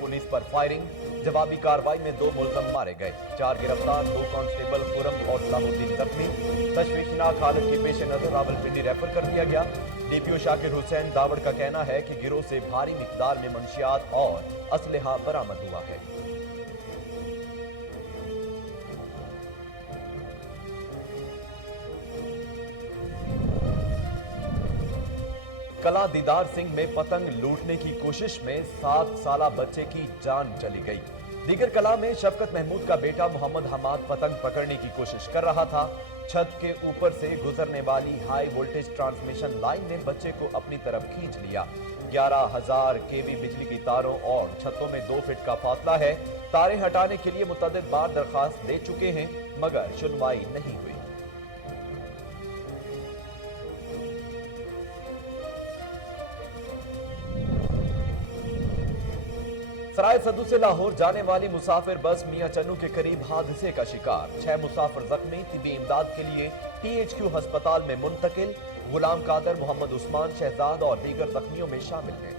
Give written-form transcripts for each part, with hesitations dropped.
Police پر firing جوابی کارروائی میں 2 ملزم مارے گئے 4 گرفتار 2 کانسٹیبل خرم اور صلاح الدین زخمی تشویشناک حالت کے پیش نظر راولپنڈی ریفر کر دیا گیا ڈی پی او شاکر حسین داوڑ کا کہنا ہے کہ گروہ سے بھاری مقدار میں منشیات اور اسلحہ برآمد ہوا ہے کلا دیدار سنگھ میں پتنگ لوٹنے کی کوشش میں 7 سالہ بچے کی جان چلی گئی دیگر کلا میں شفقت محمود کا بیٹا محمد حماد پتنگ پکڑنے کی کوشش کر رہا تھا چھت کے اوپر سے گزرنے والی ہائی وولٹیج ٹرانسمیشن لائن نے بچے کو اپنی طرف کھینچ لیا 11,000 kV بجلی کی تاروں اور چھتوں میں 2 فٹ کا فاصلہ ہے تاریں ہٹانے کے لیے متعدد بار درخواست دے چکے ہیں مگر سنوائی نہیں ہوئی سرائے صدو سے لاہور جانے والی مسافر بس میاں چنو کے قریب حادثے کا شکار 6 مسافر زخمی طبی امداد کے لیے THQ ہسپتال میں منتقل غلام قادر محمد عثمان شہزاد اور دیگر زخمیوں میں شامل ہیں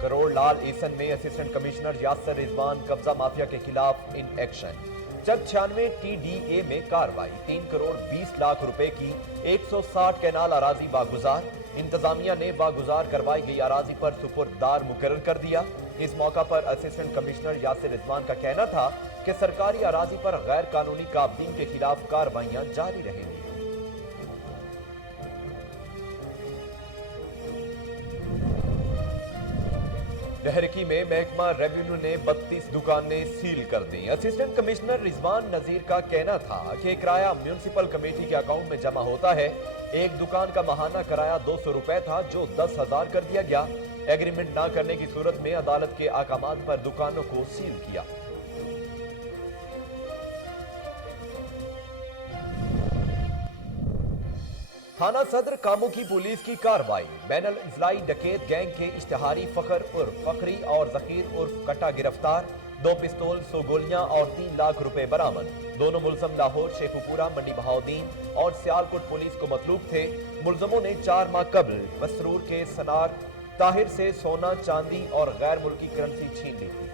کروڑ لال ایسن میں اسسٹنٹ کمشنر یاسر رضوان قبضہ مافیا کے خلاف ان ایکشن چک 96 TDA میں کارروائی 3 کروڑ 20 لاکھ روپے کی 160 کینال اراضی واگزار انتظامیہ نے واگزار کروائی گئی اراضی پر سپردار مقرر کر دیا اس موقع پر اسسٹنٹ کمشنر یاسر رضوان کا کہنا تھا کہ سرکاری اراضی پر غیر قانونی قابضین کے خلاف کارروائیاں جاری رہیں گی بہرکی میں محکمہ ریونیو نے 32 دکانیں سیل کر دیں اسسٹنٹ کمشنر رضوان نذیر کا کہنا تھا کہ کرایہ میونسپل کمیٹی کے اکاؤنٹ میں جمع ہوتا ہے ایک دکان کا ماہانہ کرایہ 200 روپے تھا جو 10,000 کر دیا گیا ایگریمنٹ نہ کرنے کی صورت میں عدالت کے احکامات پر دکانوں کو سیل کیا تھانہ صدر کاموں کی پولیس کی کارروائی بین الاضلاعی ڈکیت گینگ کے اشتہاری فخر عرف فخری اور ذخیر عرف کٹا گرفتار 2 پستول 100 گولیاں اور 3 لاکھ روپے برآمد دونوں ملزم لاہور شیخوپورہ منڈی بہاؤدین اور سیالکوٹ پولیس کو مطلوب تھے ملزموں نے 4 ماہ قبل مسرور کے سنار طاہر سے سونا چاندی اور غیر ملکی کرنسی چھین لی تھی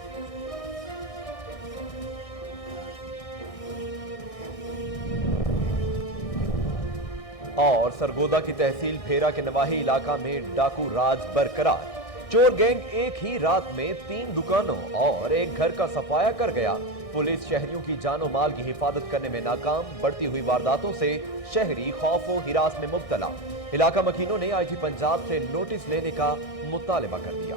اور سرگودا کی تحصیل بھیرا کے نواحی علاقہ میں ڈاکو راج برقرار چور گینگ ایک ہی رات میں 3 دکانوں اور ایک گھر کا صفایا کر گیا پولیس شہریوں کی جان و مال کی حفاظت کرنے میں ناکام بڑھتی ہوئی وارداتوں سے شہری خوف و ہراس میں مبتلا علاقہ مکینوں نے IT پنجاب سے نوٹس لینے کا مطالبہ کر دیا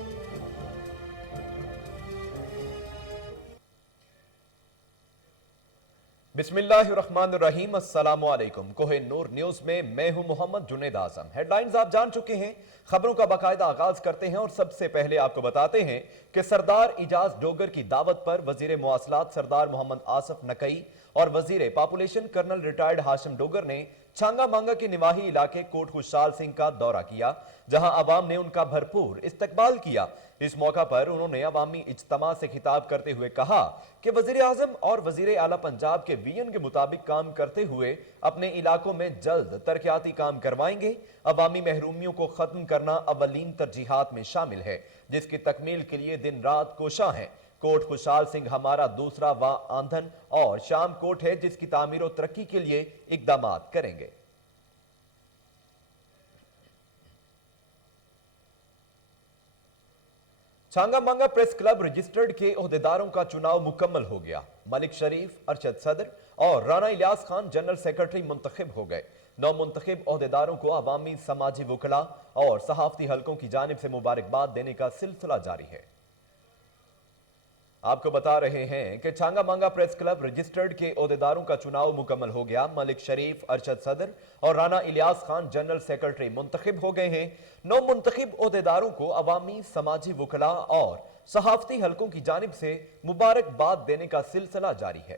بسم اللہ الرحمن الرحیم السلام علیکم کوہ نور نیوز میں ہوں محمد جنید اعظم ہیڈ لائنز آپ جان چکے ہیں خبروں کا باقاعدہ آغاز کرتے ہیں اور سب سے پہلے آپ کو بتاتے ہیں کہ سردار اعجاز ڈوگر کی دعوت پر وزیر مواصلات سردار محمد آصف نقئی اور وزیر پاپولیشن کرنل ریٹائرڈ ہاشم ڈوگر نے چھانگا مانگا کے نواحی علاقے کوٹ خوشحال سنگھ کا دورہ کیا جہاں عوام نے ان کا بھرپور استقبال کیا اس موقع پر انہوں نے عوامی اجتماع سے خطاب کرتے ہوئے کہا کہ وزیر اعظم اور وزیر اعلیٰ پنجاب کے ویژن کے مطابق کام کرتے ہوئے اپنے علاقوں میں جلد ترقیاتی کام کروائیں گے عوامی محرومیوں کو ختم کرنا اولین ترجیحات میں شامل ہے جس کی تکمیل کے لیے دن رات کوشاں ہیں کوٹ خوشحال سنگھ ہمارا دوسرا آندھن اور شام کوٹ ہے جس کی تعمیر و ترقی کے لیے اقدامات کریں گے چھانگا مانگا پریس کلب رجسٹرڈ کے عہدیداروں کا چناؤ مکمل ہو گیا ملک شریف ارشد صدر اور رانا الیاس خان جنرل سیکرٹری منتخب ہو گئے 9 منتخب عہدیداروں کو عوامی سماجی وکلاء اور صحافتی حلقوں کی جانب سے مبارکباد دینے کا سلسلہ جاری ہے آپ کو بتا رہے ہیں کہ چھانگا مانگا پریس کلب رجسٹرڈ کے عہدیداروں کا چناؤ مکمل ہو گیا ملک شریف ارشد صدر اور رانا الیاس خان جنرل سیکرٹری منتخب ہو گئے ہیں 9 منتخب عہدیداروں کو عوامی سماجی وکلاء اور صحافتی حلقوں کی جانب سے مبارکباد دینے کا سلسلہ جاری ہے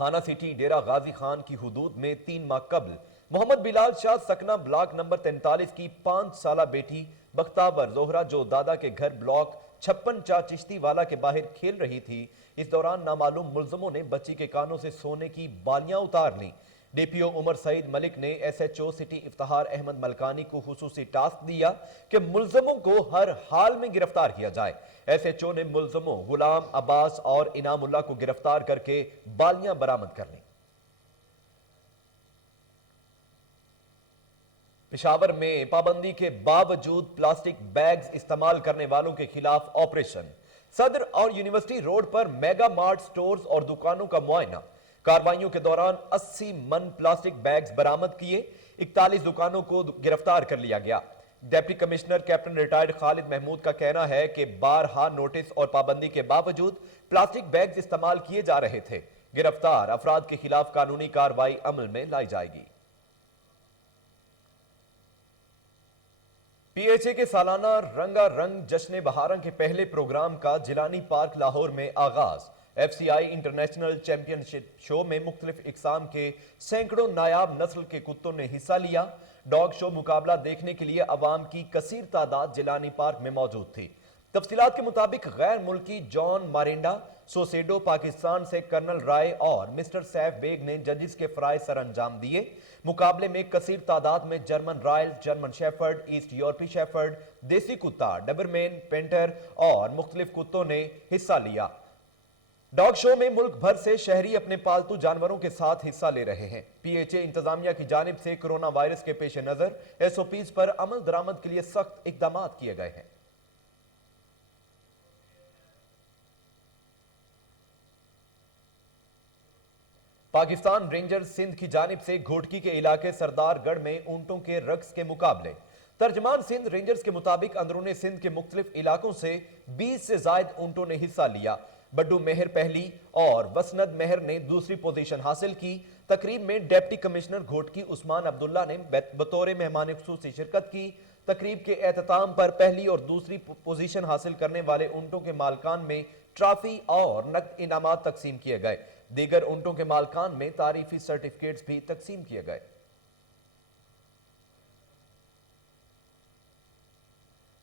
تھانہ سٹی ڈیرہ غازی خان کی حدود میں 3 ماہ قبل محمد بلال شاہ سکنہ بلاک نمبر 43 کی 5 سالہ بیٹی بختاور زہرہ جو دادا کے گھر بلاک 56 چا چشتی والا کے باہر کھیل رہی تھی، اس دوران نامعلوم ملزموں نے بچی کے کانوں سے سونے کی بالیاں اتار لیں۔ ڈی پی او عمر سعید ملک نے S H O city Iftikhar Ahmed Malkani کو خصوصی ٹاسک دیا کہ ملزموں کو ہر حال میں گرفتار کیا جائے۔ ایس ایچ او نے ملزموں غلام عباس اور انعام اللہ کو گرفتار کر کے بالیاں برآمد کر لیں۔ پشاور میں پابندی کے باوجود پلاسٹک بیگز استعمال کرنے والوں کے خلاف آپریشن۔ صدر اور یونیورسٹی روڈ پر میگا مارٹ سٹورز اور دکانوں کا معائنہ۔ کاروائیوں کے دوران 80 من پلاسٹک بیگز برآمد کیے، 41 دکانوں کو گرفتار کر لیا گیا۔ ڈپٹی کمشنر کیپٹن ریٹائرڈ خالد محمود کا کہنا ہے کہ بارہا نوٹس اور پابندی کے باوجود پلاسٹک بیگز استعمال کیے جا رہے تھے۔ گرفتار افراد کے خلاف قانونی کارروائی عمل میں لائی جائے گی۔ پی ایچ اے کے سالانہ رنگا رنگ جشن بہارن کے پہلے پروگرام کا جیلانی پارک لاہور میں آغاز۔ ایف سی آئی انٹرنیشنل چیمپئن شو میں مختلف اقسام کے سینکڑوں نایاب نسل کے کتوں نے حصہ لیا۔ ڈاگ شو مقابلہ دیکھنے کے لیے عوام کی کثیر تعداد جیلانی پارک میں موجود تھی۔ تفصیلات کے مطابق غیر ملکی جان مارینڈا سوسیڈو پاکستان سے کرنل رائے اور مسٹر سیف بیگ نے ججز کے فرائض سر انجام دیے۔ مقابلے میں کثیر تعداد میں German royal, German shepherd, east یورپی شیفرڈ، دیسی کتا، ڈبرمین، پینٹر اور مختلف کتوں نے حصہ لیا۔ ڈاگ شو میں ملک بھر سے شہری اپنے پالتو جانوروں کے ساتھ حصہ لے رہے ہیں۔ پی ایچ اے انتظامیہ کی جانب سے کرونا وائرس کے پیش نظر ایس او پیز پر عمل درآمد کے لیے سخت اقدامات کیے گئے ہیں۔ پاکستان رینجر سندھ کی جانب سے گھوٹکی کے علاقے سردار گڑھ میں اونٹوں کے رقص کے مقابلے۔ ترجمان سندھ رینجرز کے مطابق اندرون سندھ کے مختلف علاقوں سے 20 سے زائد اونٹوں نے حصہ لیا۔ بڈو مہر پہلی اور وسند مہر نے دوسری پوزیشن حاصل کی۔ تقریب میں ڈیپٹی کمشنر گھوٹکی عثمان عبداللہ نے بطور مہمان خصوصی شرکت کی۔ تقریب کے اختتام پر پہلی اور دوسری پوزیشن حاصل کرنے والے اونٹوں کے مالکان میں ٹرافی اور نقد انعامات تقسیم کیے گئے۔ دیگر اونٹوں کے مالکان میں تعریفی سرٹیفکیٹس بھی تقسیم کیے گئے۔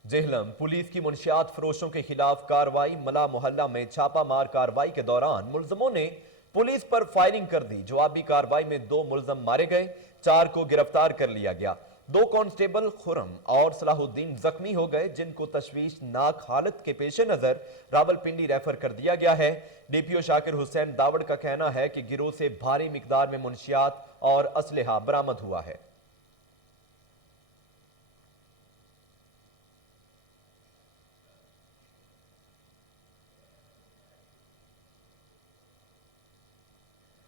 جہلم پولیس کی منشیات فروشوں کے خلاف کارروائی۔ ملا محلہ میں چھاپہ مار کارروائی کے دوران ملزموں نے پولیس پر فائرنگ کر دی۔ جوابی کارروائی میں 2 ملزم مارے گئے، 4 کو گرفتار کر لیا گیا۔ 2 کانسٹیبل خرم اور صلاح الدین زخمی ہو گئے، جن کو تشویشناک حالت کے پیش نظر راولپنڈی ریفر کر دیا گیا ہے۔ ڈی پی او شاکر حسین داوڑ کا کہنا ہے کہ گروہ سے بھاری مقدار میں منشیات اور اسلحہ برآمد ہوا ہے۔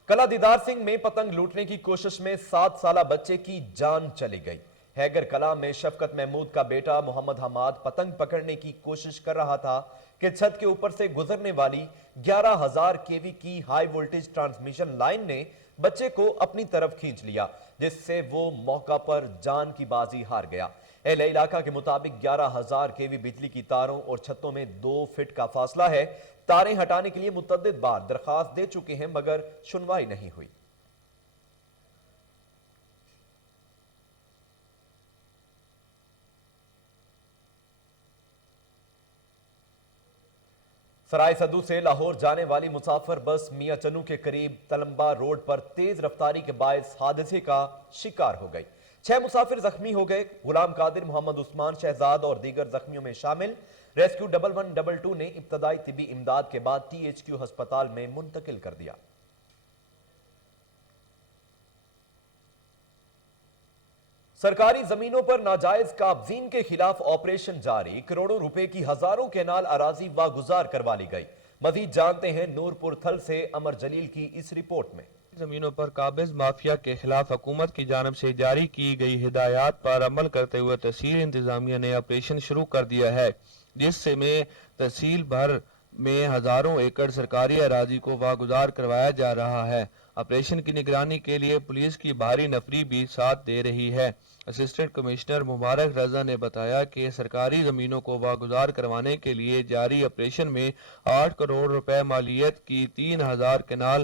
کلا دیدار سنگھ میں پتنگ لوٹنے کی کوشش میں 7 سالہ بچے کی جان چلی گئی۔ ہیگر کلا میں شفقت محمود کا بیٹا محمد حماد پتنگ پکڑنے کی کوشش کر رہا تھا کہ چھت کے اوپر سے گزرنے والی 11,000 kV کی ہائی وولٹیج ٹرانسمیشن لائن نے بچے کو اپنی طرف کھینچ لیا، جس سے وہ موقع پر جان کی بازی ہار گیا۔ اہل علاقہ کے مطابق 11,000 kV بجلی کی تاروں اور چھتوں میں 2 فٹ کا فاصلہ ہے۔ تاریں ہٹانے کے لیے متعدد بار درخواست دے چکے ہیں مگر سنوائی نہیں ہوئی۔ سرائے صدو سے لاہور جانے والی مسافر بس میاں چنو کے قریب تلمبا روڈ پر تیز رفتاری کے باعث حادثے کا شکار ہو گئی۔ 6 مسافر زخمی ہو گئے۔ غلام قادر، محمد عثمان شہزاد اور دیگر زخمیوں میں شامل۔ ریسکیو 1122 نے ابتدائی طبی امداد کے بعد ٹی ایچ کیو ہسپتال میں منتقل کر دیا۔ سرکاری زمینوں پر ناجائز قابضین کے خلاف آپریشن جاری۔ کروڑوں روپے کی ہزاروں کینال اراضی واگزار کروا لی گئی۔ مزید جانتے ہیں نورپور تھل سے امر جلیل کی اس رپورٹ میں۔ زمینوں پر قابض مافیا کے خلاف حکومت کی جانب سے جاری کی گئی ہدایات پر عمل کرتے ہوئے تحصیل انتظامیہ نے آپریشن شروع کر دیا ہے، جس سے میں تحصیل بھر میں ہزاروں ایکڑ سرکاری اراضی کو واگزار کروایا جا رہا ہے۔ آپریشن کی نگرانی کے لیے پولیس کی بھاری نفری بھی ساتھ دے رہی ہے۔ اسسٹنٹ کمشنر مبارک رضا نے بتایا کہ سرکاری زمینوں کو واگزار کروانے کے لیے جاری آپریشن میں 8 کروڑ روپے مالیت کی 3,000 کینال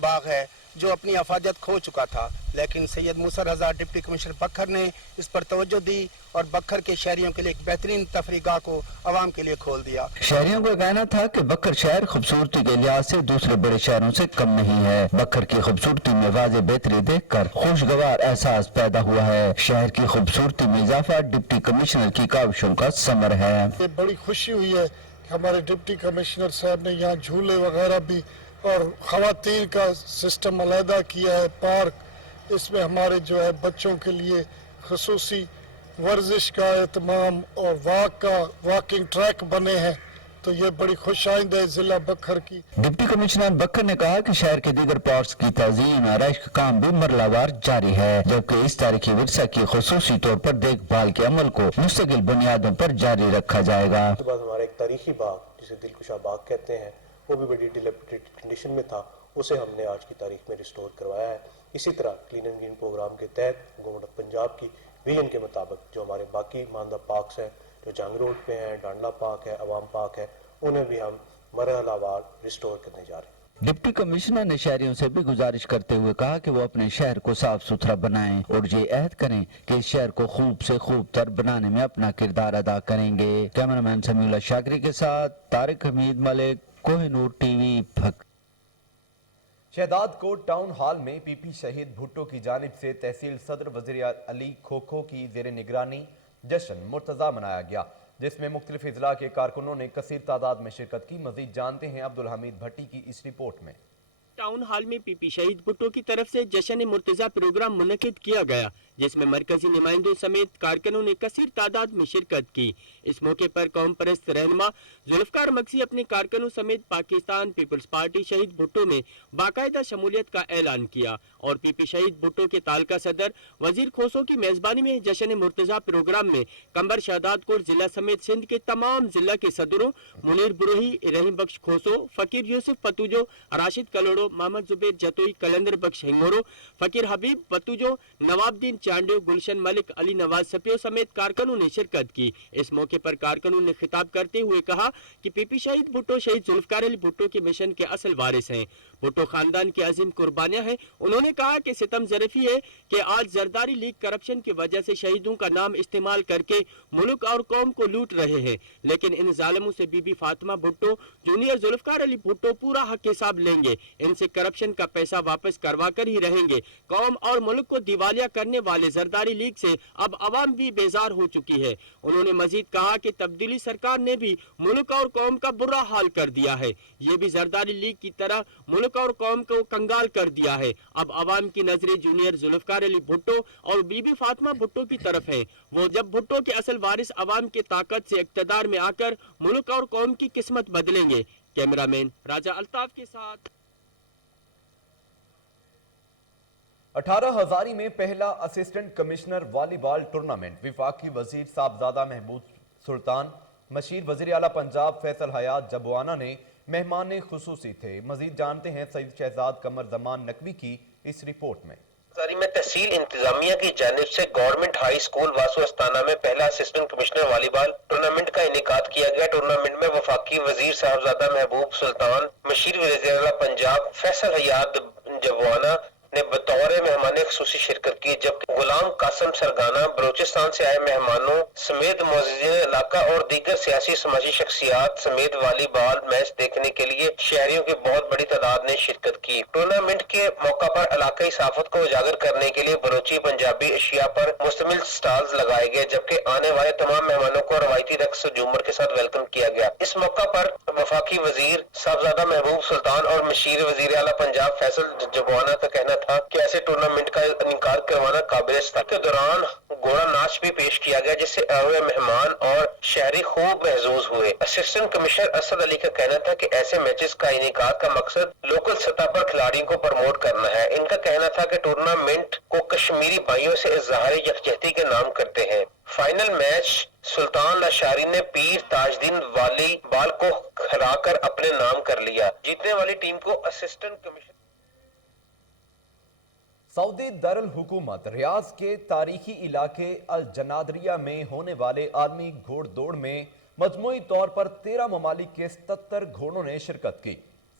باغ ہے جو اپنی افادیت کھو چکا تھا، لیکن سید موسیٰ رضا ڈپٹی کمشنر بکھر نے اس پر توجہ دی اور بکھر کے شہریوں کے لیے ایک بہترین تفریح گاہ کو عوام کے لیے کھول دیا۔ شہریوں کا کہنا تھا کہ بکھر شہر خوبصورتی کے لحاظ سے دوسرے بڑے شہروں سے کم نہیں ہے۔ بکھر کی خوبصورتی میں واضح بہتری دیکھ کر خوشگوار احساس پیدا ہوا ہے۔ شہر کی خوبصورتی میں اضافہ ڈپٹی کمشنر کی کاوشوں کا ثمر ہے۔ یہ بڑی خوشی ہوئی ہے کہ ہمارے ڈپٹی کمشنر صاحب نے یہاں جھولے وغیرہ بھی اور خواتین کا سسٹم علیحدہ کیا ہے، پارک، اس میں ہمارے جو ہے بچوں کے لیے خصوصی ورزش کا اہتمام اور واکنگ ٹریک بنے ہیں، تو یہ بڑی خوش آئند ہے ضلع بکھر کی۔ ڈپٹی کمشنر بکھر نے کہا کہ شہر کے دیگر پارکس کی تعزین اور آرائش کا کام بھی مرحلہ وار جاری ہے، جبکہ اس تاریخی ورثہ کی خصوصی طور پر دیکھ بھال کے عمل کو مستقل بنیادوں پر جاری رکھا جائے گا۔ اس کے بعد ہمارا ایک تاریخی باغ جسے دلکشا باغ کہتے ہیں، وہ بھی بڑی ڈیلیپٹیڈ کنڈیشن میں تھا، اسے ہم نے آج کی تاریخ میں ریسٹور کروایا ہے۔ اسی طرح کلین اینڈ گرین پروگرام کے تحت گورنمنٹ آف پنجاب کی ویژن کے مطابق جو ہمارے باقی ماندہ پارکس ہیں، جو جنگ روڈ پہ ہیں، ڈانڈلا پارک ہے، عوام پارک ہے، انہیں بھی ہم مرحلہ وار ریسٹور کرنے جا رہے ہیں۔ ڈپٹی کمشنر نے شہریوں سے بھی گزارش کرتے ہوئے کہا کہ وہ اپنے شہر کو صاف ستھرا بنائیں اور یہ عہد کریں کہ اس شہر کو خوب سے خوب تر بنانے میں اپنا کردار ادا کریں گے۔ کیمرہ مین سمیع اللہ شاکری کے ساتھ طارق حمید ملک، کوہ نور ٹی وی، بھک۔ شہداد کوٹ ٹاؤن ہال میں پی پی شہید بھٹو کی جانب سے تحصیل صدر وزیر علی کھوکھو کی زیر نگرانی جشن مرتضی منایا گیا، جس میں مختلف اضلاع کے کارکنوں نے کثیر تعداد میں شرکت کی۔ مزید جانتے ہیں عبدالحمید بھٹی کی اس رپورٹ میں۔ ٹاؤن ہال میں پی پی شہید بھٹو کی طرف سے جشن مرتضی پروگرام منعقد کیا گیا، جس میں مرکزی نمائندوں سمیت کارکنوں نے کثیر تعداد میں شرکت کی۔ اس موقع پر قوم پرست رہنما ذوالفقار مکسی اپنے کارکنوں سمیت پاکستان پیپلز پارٹی شہید بھٹو میں باقاعدہ شمولیت کا اعلان کیا اور پی پی شہید بھٹو کے تعلقہ صدر وزیر کھوسو کی میزبانی میں جشن مرتضی پروگرام میں کمبر شہداد کوٹ ضلع سمیت سندھ کے تمام ضلع کے صدروں منیر بروہی، رحیم بخش کھوسو، فقیر یوسف پتوجو، راشد کلوڑو، محمد زبیر جتوئی، کلندر بخش ہنگورو، فقیر حبیب پتوجو، نواب دین چانڈیو، گلشن ملک، علی نواز سپیو سمیت کارکنوں نے شرکت کی۔ اس موقع پر کارکنوں نے خطاب کرتے ہوئے کہا کہ پی پی شہید بھٹو شہید ذوالفقار علی بھٹو کے مشن کے اصل وارث ہیں، بھٹو خاندان کی عظیم قربانیاں ہیں۔ انہوں نے کہا کہ ستم ظرفی ہے کہ آج زرداری لیگ کرپشن کی وجہ سے شہیدوں کا نام استعمال کر کے ملک اور قوم کو لوٹ رہے ہیں، لیکن ان ظالموں سے بی بی فاطمہ بھٹو جونیئر ذوالفقار علی بھٹو پورا حق حساب لیں گے، ان سے کرپشن کا پیسہ واپس کروا کر ہی رہیں گے۔ قوم اور ملک کو دیوالیہ کرنے والے زرداری لیگ سے اب عوام بھی بیزار ہو چکی ہے۔ انہوں نے مزید کہا کہ تبدیلی سرکار نے بھی ملک اور قوم کا برا حال کر دیا ہے، یہ بھی زرداری لیگ کی طرح ملک اور قوم کو کنگال کر دیا ہے۔ اب عوام کی نظریں جونیئر ذوالفقار علی بھٹو اور بی بی فاطمہ بھٹو کی طرف ہیں۔ وہ جب بھٹو کے اصل وارث عوام کی طاقت سے اقتدار میں آ کر ملک اور قوم کی قسمت بدلیں گے۔ کیمرہ مین راجہ الطاف کے ساتھ 18 ہزاری میں پہلا اسسٹنٹ کمشنر والی بال ٹورنامنٹ وفاقی وزیر صاحبزادہ محمود سلطان، مشیر وزیر اعلیٰ پنجاب فیصل حیات جبوانا نے مہمان خصوصی تھے۔ مزید جانتے ہیں سید شہزاد قمر زمان نقوی کی اس رپورٹ میں۔ ہزاری میں تحصیل انتظامیہ کی جانب سے گورنمنٹ ہائی اسکول واسو استانہ میں پہلا اسسٹنٹ کمشنر والی بال ٹورنامنٹ کا انعقاد کیا گیا۔ ٹورنامنٹ میں وفاقی وزیر صاحبزادہ محبوب سلطان، مشیر وزیر اعلیٰ پنجاب فیصل حیات جبوانا نے بطور مہمان خصوصی شرکت کی، جبکہ غلام قاسم سرگانہ، بلوچستان سے آئے مہمانوں سمیت معززین علاقہ اور دیگر سیاسی سماجی شخصیات سمیت والی بال میچ دیکھنے کے لیے شہریوں کی بہت بڑی تعداد نے شرکت کی۔ ٹورنامنٹ کے موقع پر علاقائی ثقافت کو اجاگر کرنے کے لیے بلوچی پنجابی اشیاء پر مشتمل سٹالز لگائے گئے، جبکہ آنے والے تمام مہمانوں کو روایتی رقص جھومر کے ساتھ ویلکم کیا گیا۔ اس موقع پر وفاقی وزیر صاحبزادہ محبوب سلطان اور مشیر وزیر اعلیٰ پنجاب فیصل جبوانا کا کہنا تھا کہ ایسے ٹورنامنٹ کا انعقاد کروانا قابل ستائش کے دوران گھوڑا ناچ بھی پیش کیا گیا، جس سے آئے مہمان اور شہری خوب محظوظ ہوئے۔ اسسٹنٹ کمشنر اسد علی کا کہنا تھا کہ ایسے میچز کا انعقاد کا مقصد لوکل سطح پر کھلاڑیوں کو پروموٹ کرنا ہے۔ ان کا کہنا تھا کہ ٹورنامنٹ کو کشمیری بھائیوں سے اظہار یکجہتی کے نام کرتے ہیں۔ فائنل میچ سلطان لاشاری نے پیر تاج دین والی بال کو ہرا کر اپنے نام کر لیا۔ جیتنے والی ٹیم کو اسسٹنٹ کمشنر سعودی دارالحکومت ریاض کے تاریخی علاقے الجنادریہ میں ہونے والے عالمی گھوڑ دوڑ میں مجموعی طور پر 13 ممالک کے 77 گھوڑوں نے شرکت کی۔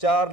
4